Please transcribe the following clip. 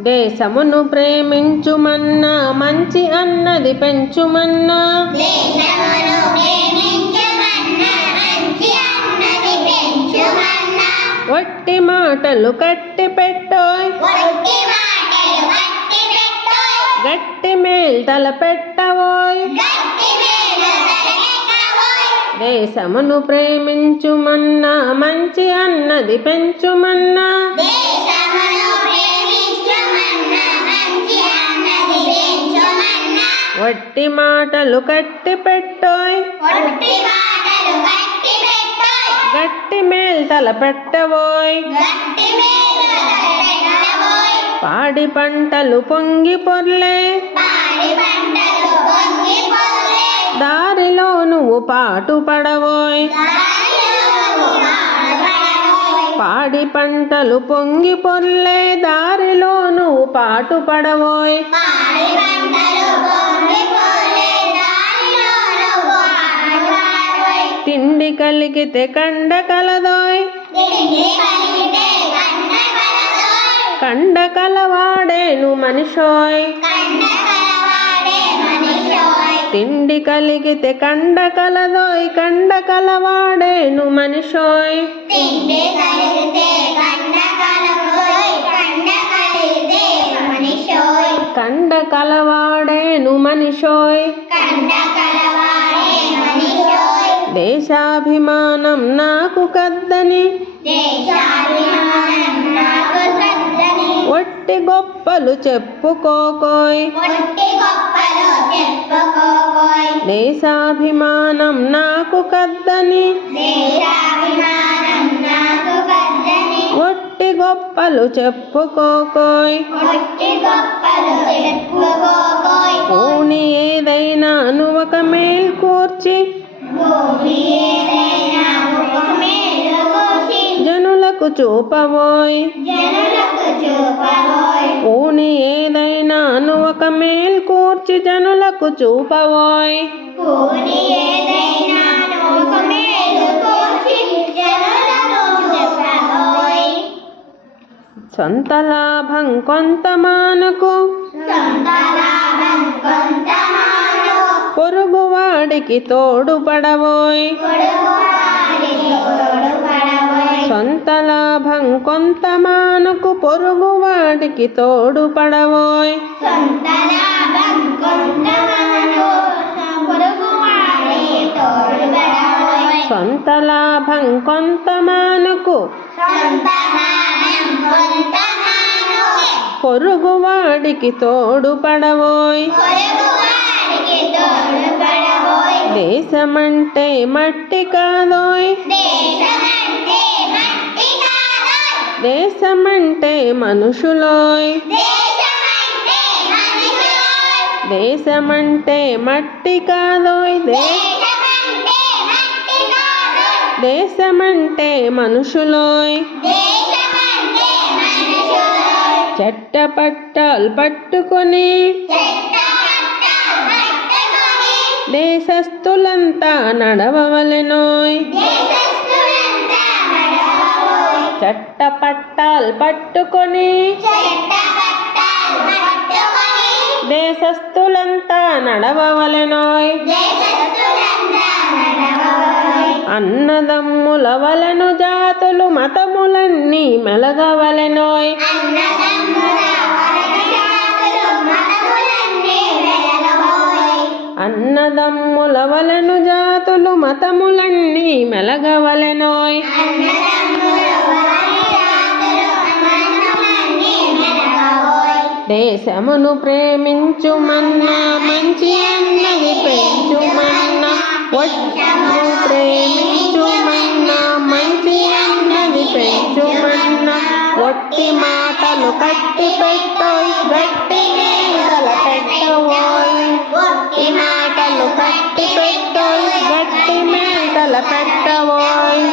దేశమును ప్రేమించుమన్నా మంచి అన్నది పెంచుమన్నా వట్టి మాటలు కట్టి పెట్టోయ్ గట్టి మేల్ తలపెట్టవోయ్ దేశమును ప్రేమించుమన్నా మంచి అన్నది పెంచుమన్నా వట్టి మాటలు కట్టి పెట్టోయ్ గట్టి మేల్ తలపెట్టవోయ్ పాడి పంటలు పొంగి పొర్లే దారిలో నువ్వు పాటు పడవోయ్ పాడి పంటలు పొంగి పొర్లే దారిలో నువ్వు పాటు పడవోయ్ తిండి కలిగితే కండ కలదోయ్ కండ కలవాడేను మనిషోయ్ తిండి కలిగితే కండ కలదోయ్ కండ కలవాడేను మనిషోయ్ కండ కలవాడేను మనిషోయ్ దేశాభిమానం నాకు కద్దని ఒట్టి గొప్పలు చెప్పుకోకోయ్ దేశాభిమానం నాకు కద్దని ఒట్టి గొప్పలు చెప్పుకోకోయ్ పూని ఏదైనా నువ్వొక మేల్ కూర్చి జనులకు చూపవోయ్ పూని ఏదైనా నువ్వొక మేల్ కూర్చి జనులకు చూపవోయ్ సొంత లాభం కొంత మానకు పొరుగువాడికి తోడుపడవోయ్ సొంత లాభం కొంత మానకు పొరుగువాడికి తోడుపడవోయ్ సొంత లాభం కొంత మానకు పొరుగువాడికి తోడుపడవోయ్ దేశమంటే మట్టి కాదోయ్ దేశమంటే మనుషులోయ్ దేశమంటే మట్టి కాదోయ్ దేశమంటే మనుషులోయ్ చెట్టపట్టాలు పట్టుకొని దేశస్థులంతా నడవవలెనోయ్ చెట్టపట్టాలు పట్టుకొని దేశస్థులంతా నడవవలెనోయ్ అన్నదమ్ముల వలెను జాతులు మతములన్నీ మెలగవలెనోయ్ అన్నదమ్ముల వలెను జాతులు మతములన్నీ మెలగవలెనోయ్ దేశమును ప్రేమించుమన్నా మంచి అన్నది పెంచుమన్నా వట్టును ప్రేమించుమన్నా మంచి అన్నది పెంచుమన్నా వట్టి మాటలు కట్టి పెట్టోయ్ గట్టి మేడల పెట్టవోయ్ వట్టి మాటలు కట్టి పెట్టోయ్ గట్టి మేడల పెట్టవోయ్